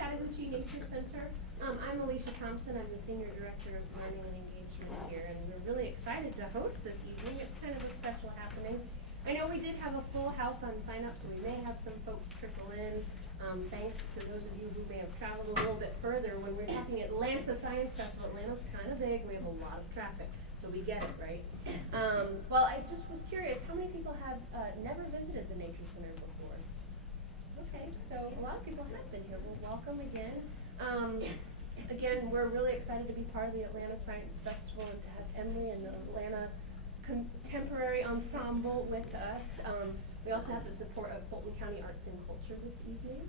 Chattahoochee Nature Center. I'm Alicia Thompson. I'm the Senior Director of Learning and Engagement here, and we're really excited to host this evening. It's kind of a special happening. I know we did have a full house on sign-up, so we may have some folks trickle in. Thanks to those of you who may have traveled a little bit further. When we're talking Atlanta Science Festival, Atlanta's kind of big. We have a lot of traffic, so we get it, right? Well, I just was curious, how many people have never visited the Nature Center before? Okay, so a lot of people have been here. Well, welcome again. Again, we're really excited to be part of the Atlanta Science Festival and to have Emory and the Atlanta Contemporary Ensemble with us. We also have the support of Fulton County Arts and Culture this evening.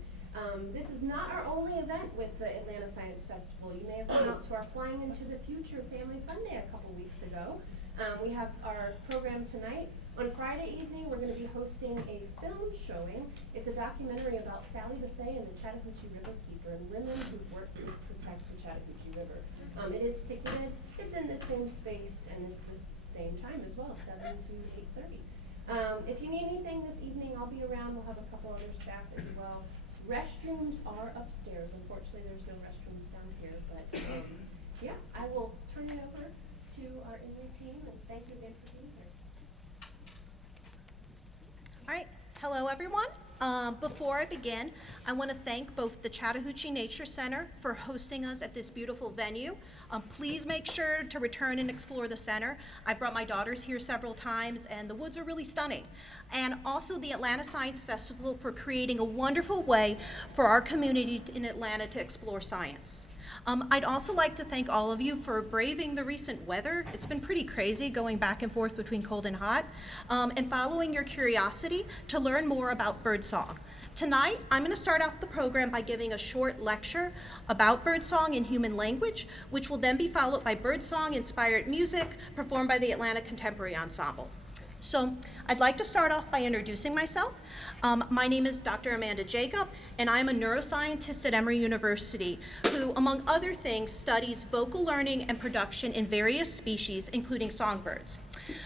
This is not our only event with the Atlanta Science Festival. You may have come out to our Flying into the Future Family Fun Day a couple weeks ago. We have our program tonight. On Friday evening, we're going to be hosting a film showing. It's a documentary about Sally Buffet and the Chattahoochee River Keeper and women who've worked to protect the Chattahoochee River. It is ticketed. It's in the same space, and it's the same time as well, 7 to 8:30. If you need anything this evening, I'll be around. We'll have a couple other staff as well. Restrooms are upstairs. Unfortunately, there's no restrooms down here, but yeah, I will turn it over to our Emory team, and thank you again for being here. All right, hello everyone. Before I begin, I want to thank both the Chattahoochee Nature Center for hosting us at this beautiful venue. Please make sure to return and explore the center. I brought my daughters here several times and the woods are really stunning. And also the Atlanta Science Festival for creating a wonderful way for our community in Atlanta to explore science. I'd also like to thank all of you for braving the recent weather. It's been pretty crazy going back and forth between cold and hot, and following your curiosity to learn more about birdsong. Tonight, I'm going to start off the program by giving a short lecture about birdsong in human language, which will then be followed by birdsong-inspired music performed by the Atlanta Contemporary Ensemble. So I'd like to start off by introducing myself. My name is Dr. Amanda Jacob, and I'm a neuroscientist at Emory University who, among other things, studies vocal learning and production in various species, including songbirds.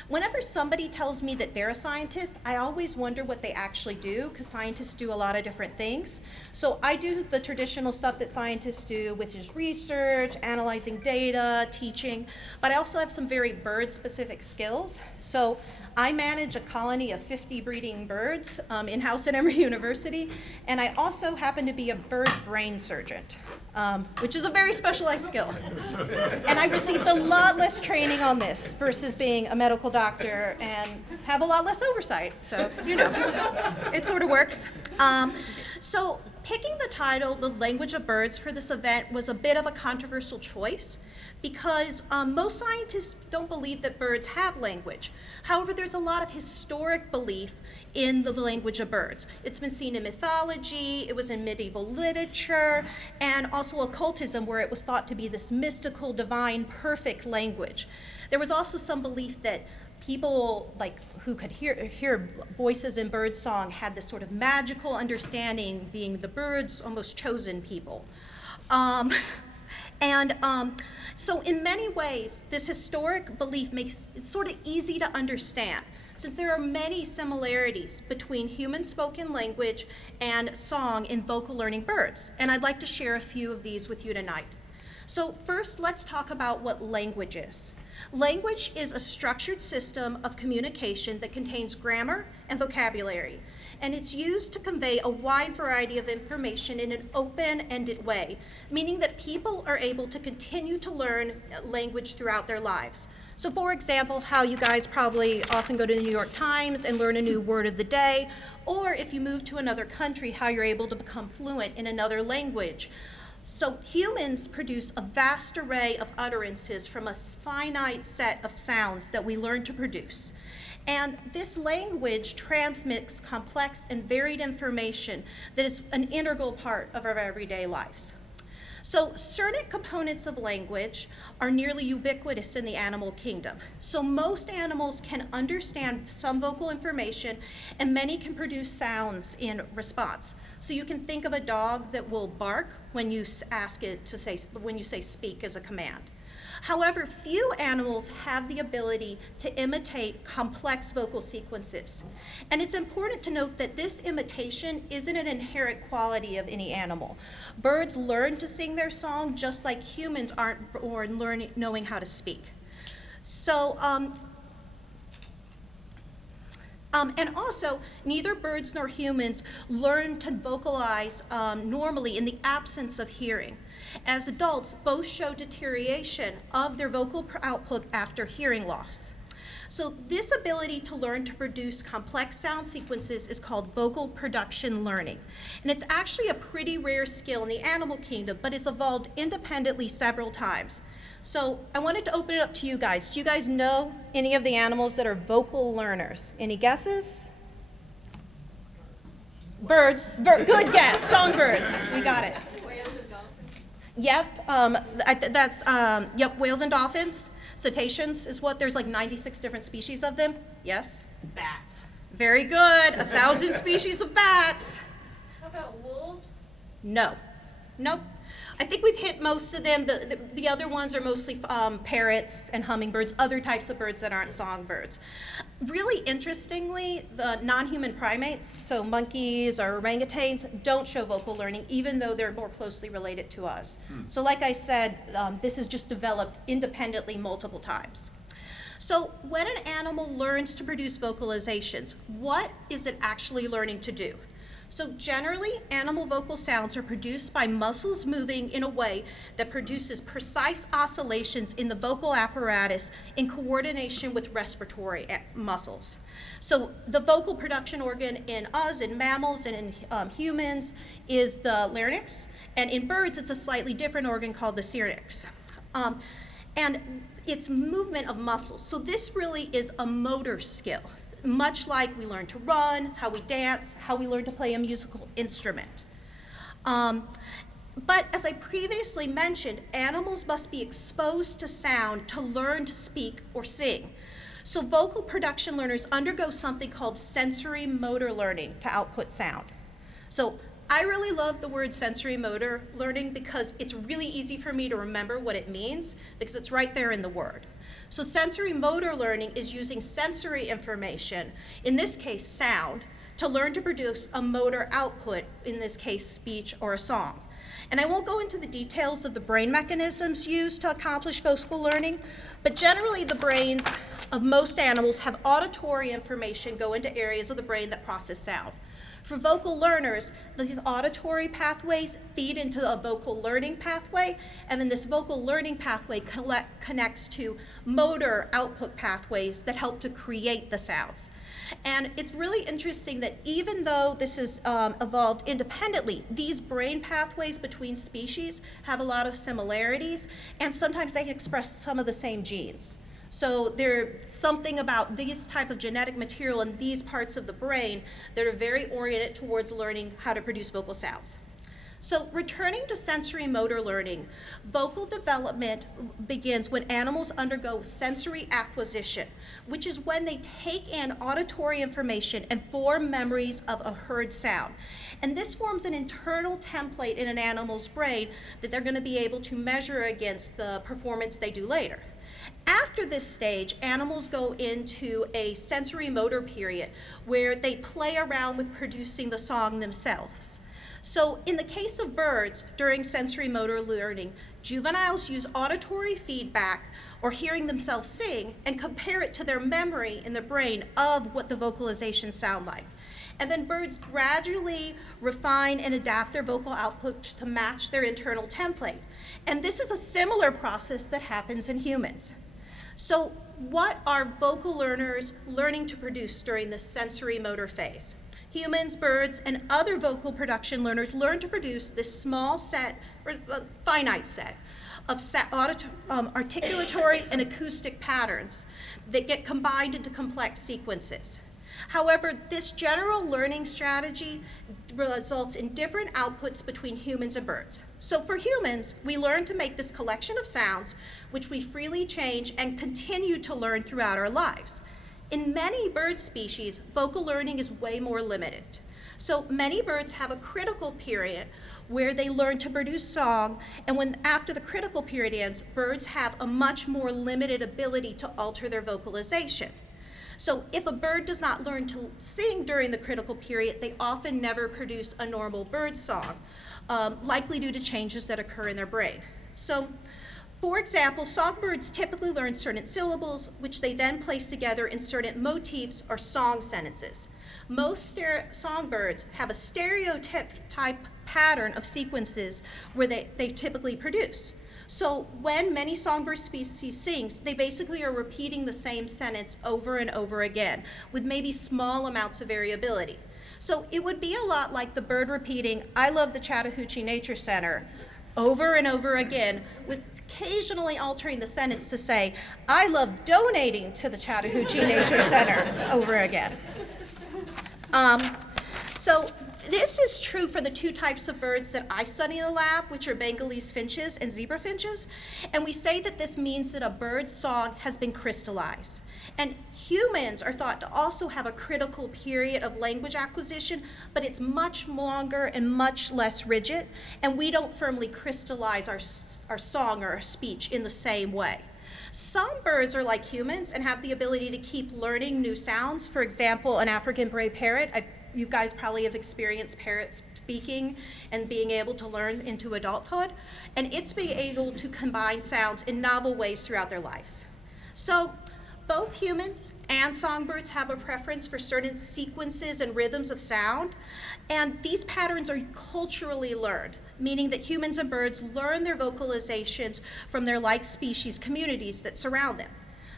Whenever somebody tells me that they're a scientist, I always wonder what they actually do, because scientists do a lot of different things. So I do the traditional stuff that scientists do, which is research, analyzing data, teaching, but I also have some very bird-specific skills. So I manage a colony of 50 breeding birds in-house at Emory University, and I also happen to be a bird brain surgeon, which is a very specialized skill. And I received a lot less training on this versus being a medical doctor and have a lot less oversight. So, you know, it sort of works. So picking the title, The Language of Birds, for this event was a bit of a controversial choice because most scientists don't believe that birds have language. However, there's a lot of historic belief in the language of birds. It's been seen in mythology, it was in medieval literature, and also occultism, where it was thought to be this mystical, divine, perfect language. There was also some belief that people who could hear voices in bird song had this sort of magical understanding, being the birds' almost chosen people. So in many ways, this historic belief makes it sort of easy to understand, since there are many similarities between human spoken language and song in vocal learning birds. And I'd like to share a few of these with you tonight. So first, let's talk about what language is. Language is a structured system of communication that contains grammar and vocabulary, and it's used to convey a wide variety of information in an open-ended way, meaning that people are able to continue to learn language throughout their lives. So for example, how you guys probably often go to the New York Times and learn a new word of the day, or if you move to another country, how you're able to become fluent in another language. So humans produce a vast array of utterances from a finite set of sounds that we learn to produce. And this language transmits complex and varied information that is an integral part of our everyday lives. So certain components of language are nearly ubiquitous in the animal kingdom. So most animals can understand some vocal information, and many can produce sounds in response. So you can think of a dog that will bark when you ask it to say, when you say speak as a command. However, few animals have the ability to imitate complex vocal sequences. And it's important to note that this imitation isn't an inherent quality of any animal. Birds learn to sing their song just like humans aren't born knowing how to speak. So, and also, neither birds nor humans learn to vocalize normally in the absence of hearing. As adults, both show deterioration of their vocal output after hearing loss. So this ability to learn to produce complex sound sequences is called vocal production learning. And it's actually a pretty rare skill in the animal kingdom, but it's evolved independently several times. So I wanted to open it up to you guys. Do you guys know any of the animals that are vocal learners? Any guesses? Birds. Good guess. Songbirds. We got it. Yep, yep, whales and dolphins. Cetaceans is what, there's like 96 different species of them. Yes? Bats. Very good, 1,000 species of bats. How about wolves? No, nope. I think we've hit most of them. The other ones are mostly parrots and hummingbirds, other types of birds that aren't songbirds. Really interestingly, the non-human primates, so monkeys or orangutans, don't show vocal learning, even though they're more closely related to us. So like I said, this is just developed independently multiple times. So when an animal learns to produce vocalizations, what is it actually learning to do? So generally, animal vocal sounds are produced by muscles moving in a way that produces precise oscillations in the vocal apparatus in coordination with respiratory muscles. So the vocal production organ in us, in mammals, and in humans is the larynx, and in birds it's a slightly different organ called the syrinx. And it's movement of muscles. So this really is a motor skill, much like we learn to run, how we dance, how we learn to play a musical instrument. But as I previously mentioned, animals must be exposed to sound to learn to speak or sing. So vocal production learners undergo something called sensory motor learning to output sound. So I really love the word sensory motor learning because it's really easy for me to remember what it means because it's right there in the word. So sensory motor learning is using sensory information, in this case sound, to learn to produce a motor output, in this case speech or a song. And I won't go into the details of the brain mechanisms used to accomplish vocal learning, but generally the brains of most animals have auditory information go into areas of the brain that process sound. For vocal learners, these auditory pathways feed into a vocal learning pathway, and then this vocal learning pathway connects to motor output pathways that help to create the sounds. And it's really interesting that even though this has evolved independently, these brain pathways between species have a lot of similarities, and sometimes they express some of the same genes. So there's something about this type of genetic material in these parts of the brain that are very oriented towards learning how to produce vocal sounds. So returning to sensory motor learning, vocal development begins when animals undergo sensory acquisition, which is when they take in auditory information and form memories of a heard sound. And this forms an internal template in an animal's brain that they're going to be able to measure against the performance they do later. After this stage, animals go into a sensory motor period where they play around with producing the song themselves. So in the case of birds, during sensory motor learning, juveniles use auditory feedback or hearing themselves sing and compare it to their memory in the brain of what the vocalizations sound like. And then birds gradually refine and adapt their vocal output to match their internal template. And this is a similar process that happens in humans. So what are vocal learners learning to produce during the sensory motor phase? Humans, birds, and other vocal production learners learn to produce this small set, or finite set, of articulatory and acoustic patterns that get combined into complex sequences. However, this general learning strategy results in different outputs between humans and birds. So for humans, we learn to make this collection of sounds, which we freely change and continue to learn throughout our lives. In many bird species, vocal learning is way more limited. So many birds have a critical period where they learn to produce song, and when after the critical period ends, birds have a much more limited ability to alter their vocalization. So if a bird does not learn to sing during the critical period, they often never produce a normal bird song, likely due to changes that occur in their brain. So, for example, songbirds typically learn certain syllables, which they then place together in certain motifs or song sentences. Most songbirds have a stereotype pattern of sequences where they typically produce. So when many songbird species sings, they basically are repeating the same sentence over and over again with maybe small amounts of variability. So it would be a lot like the bird repeating, "I love the Chattahoochee Nature Center," over and over again, with occasionally altering the sentence to say, "I love donating to the Chattahoochee Nature Center," over again. So this is true for the two types of birds that I study in the lab, which are Bengalese finches and zebra finches. And we say that this means that a bird's song has been crystallized. And humans are thought to also have a critical period of language acquisition, but it's much longer and much less rigid, and we don't firmly crystallize our song or our speech in the same way. Some birds are like humans and have the ability to keep learning new sounds. For example, an African gray parrot, you guys probably have experienced parrots speaking and being able to learn into adulthood, and it's being able to combine sounds in novel ways throughout their lives. So both humans and songbirds have a preference for certain sequences and rhythms of sound, and these patterns are culturally learned, meaning that humans and birds learn their vocalizations from their like species communities that surround them.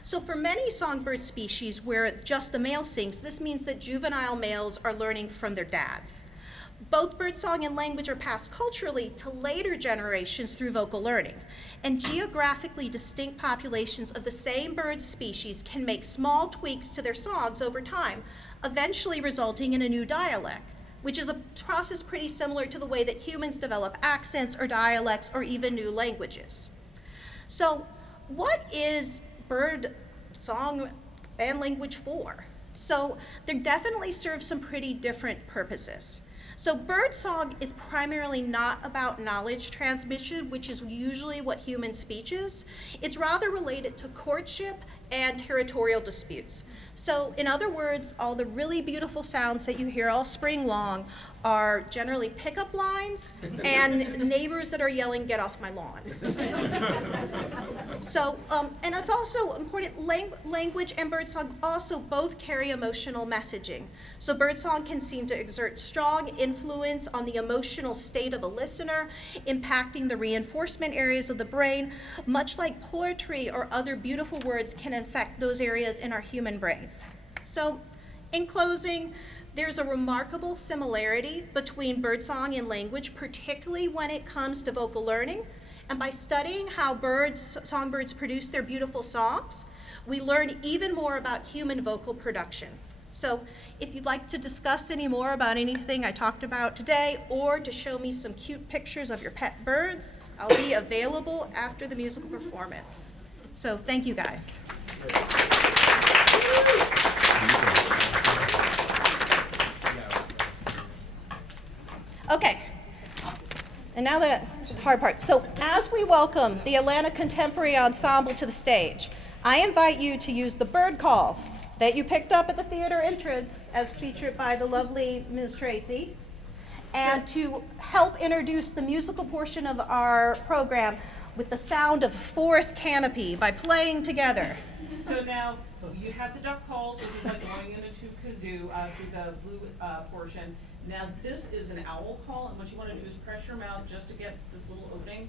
So for many songbird species where just the male sings, this means that juvenile males are learning from their dads. Both birdsong and language are passed culturally to later generations through vocal learning. And geographically distinct populations of the same bird species can make small tweaks to their songs over time, eventually resulting in a new dialect, which is a process pretty similar to the way that humans develop accents or dialects or even new languages. So what is bird song and language for? So there definitely serves some pretty different purposes. So bird song is primarily not about knowledge transmission, which is usually what human speech is. It's rather related to courtship and territorial disputes. So in other words, all the really beautiful sounds that you hear all spring long are generally pickup lines and neighbors that are yelling, "Get off my lawn." So, and it's also important, language and birdsong also both carry emotional messaging. So birdsong can seem to exert strong influence on the emotional state of a listener, impacting the reinforcement areas of the brain, much like poetry or other beautiful words can affect those areas in our human brains. So, in closing, there's a remarkable similarity between birdsong and language, particularly when it comes to vocal learning. And by studying how songbirds produce their beautiful songs, we learn even more about human vocal production. So if you'd like to discuss any more about anything I talked about today, or to show me some cute pictures of your pet birds, I'll be available after the musical performance. So thank you, guys. Okay, and now the hard part. So as we welcome the Atlanta Contemporary Ensemble to the stage, I invite you to use the bird calls that you picked up at the theater entrance as featured by the lovely Ms. Tracy, and to help introduce the musical portion of our program with the sound of forest canopy by playing together. So now you have the duck calls, which is like going into kazoo through the blue portion. Now this is an owl call, and what you want to do is press your mouth just against this little opening.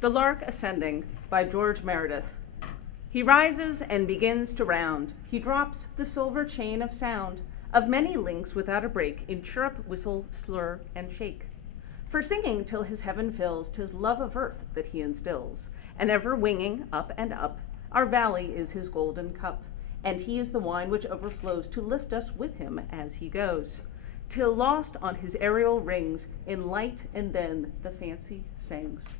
The Lark Ascending by George Meredith. He rises and begins to round. He drops the silver chain of sound of many links without a break in chirrup, whistle, slur, and shake. For singing till his heaven fills, 'tis love of earth that he instills, and ever winging up and up, our valley is his golden cup, and he is the wine which overflows to lift us with him as he goes, till lost on his aerial rings in light, and then the fancy sings.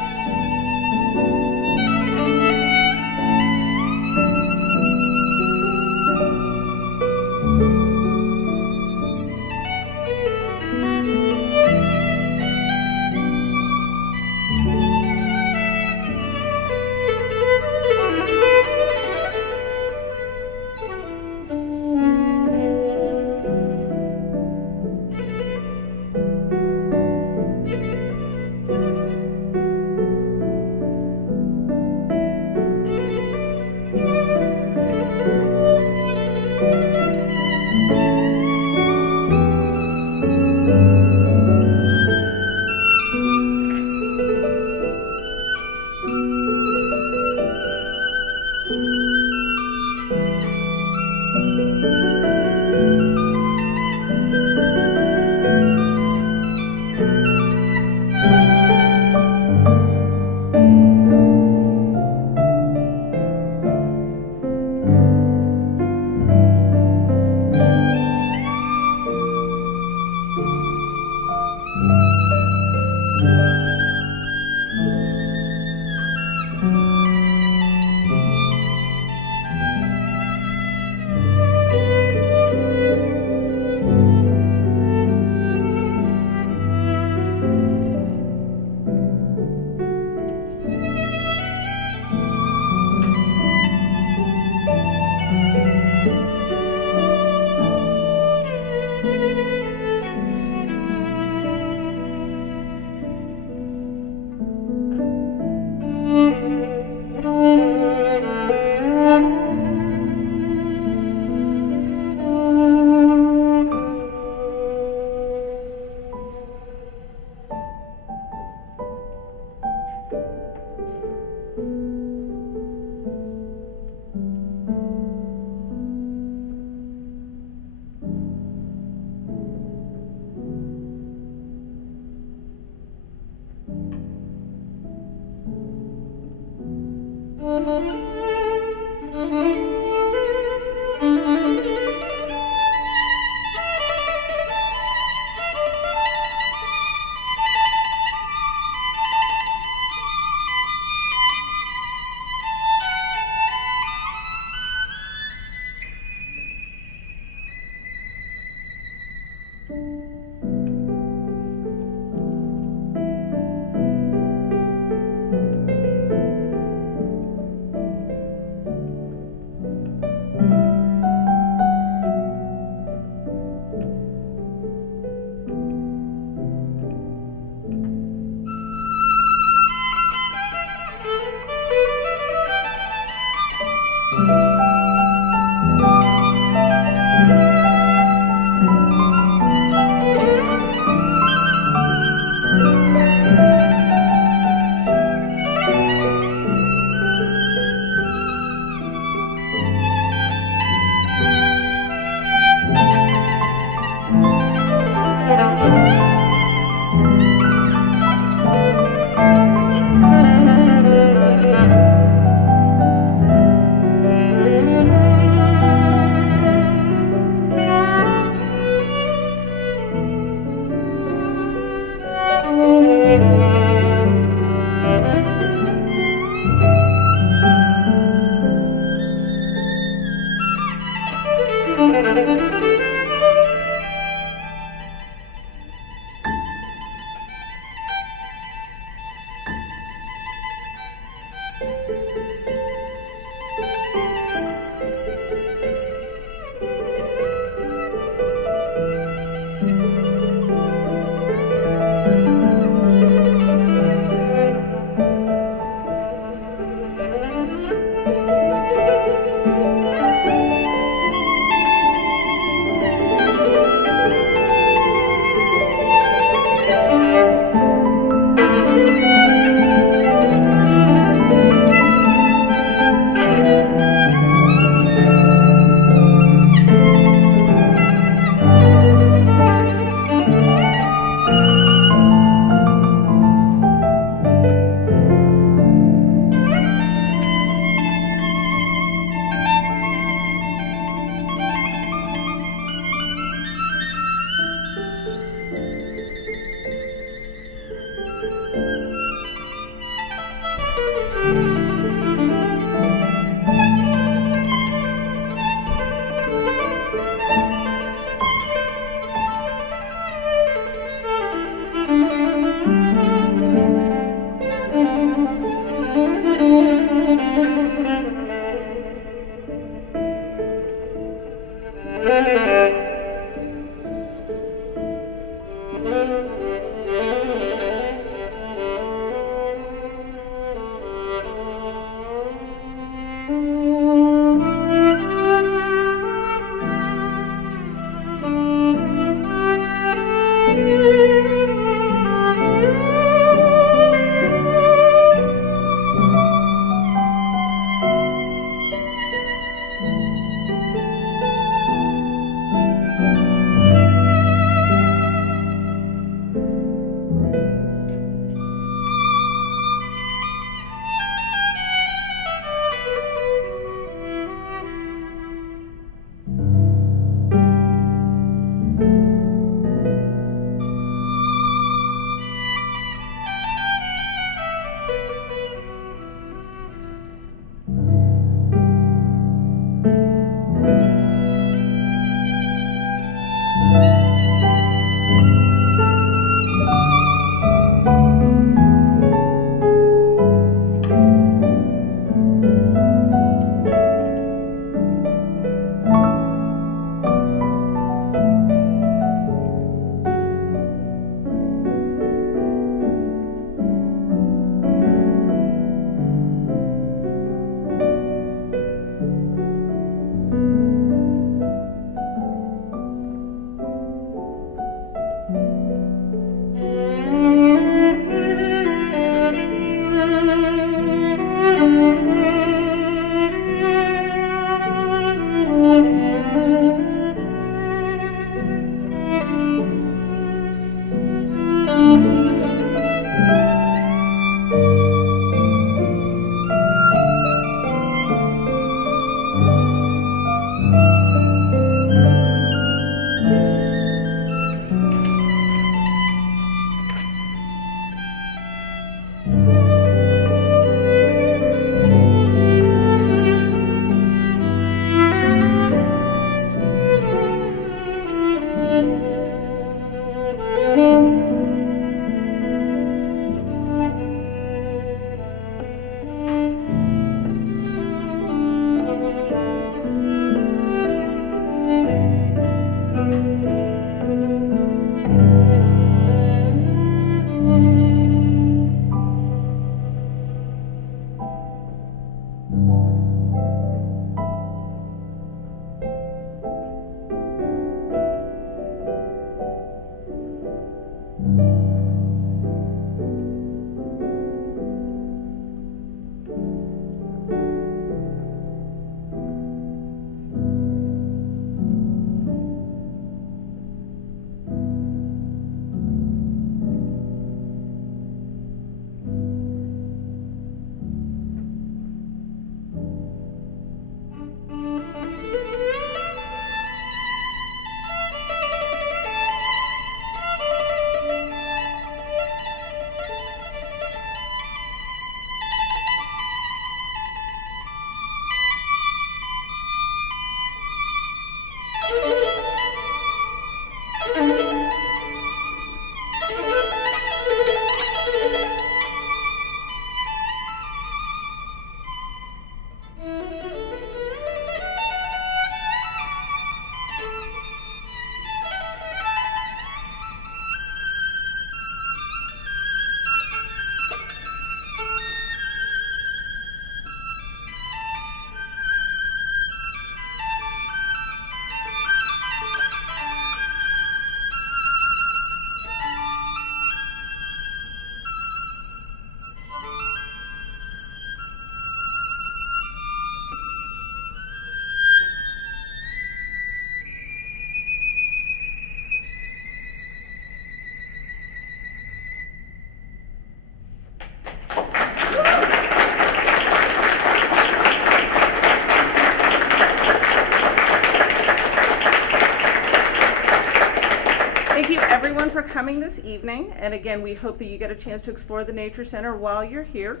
coming this evening, and again, we hope that you get a chance to explore the Nature Center while you're here.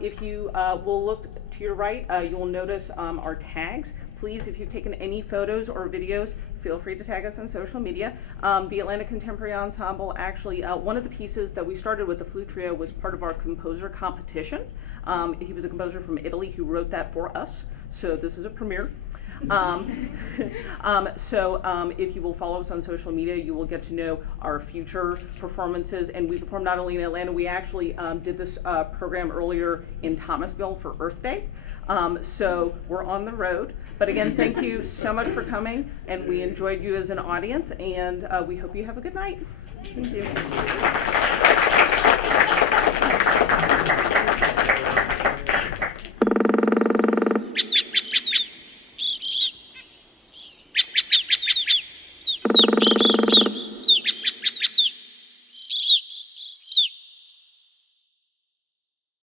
If you will look to your right, you will notice our tags. Please, if you've taken any photos or videos, feel free to tag us on social media. The Atlanta Contemporary Ensemble, actually, one of the pieces that we started with the flute trio was part of our composer competition. He was a composer from Italy who wrote that for us, so this is a premiere. If you will follow us on social media, you will get to know our future performances. And we perform not only in Atlanta, we actually did this program earlier in Thomasville for Earth Day. So we're on the road. But again, thank you so much for coming, and we enjoyed you as an audience, and we hope you have a good night. Thank you.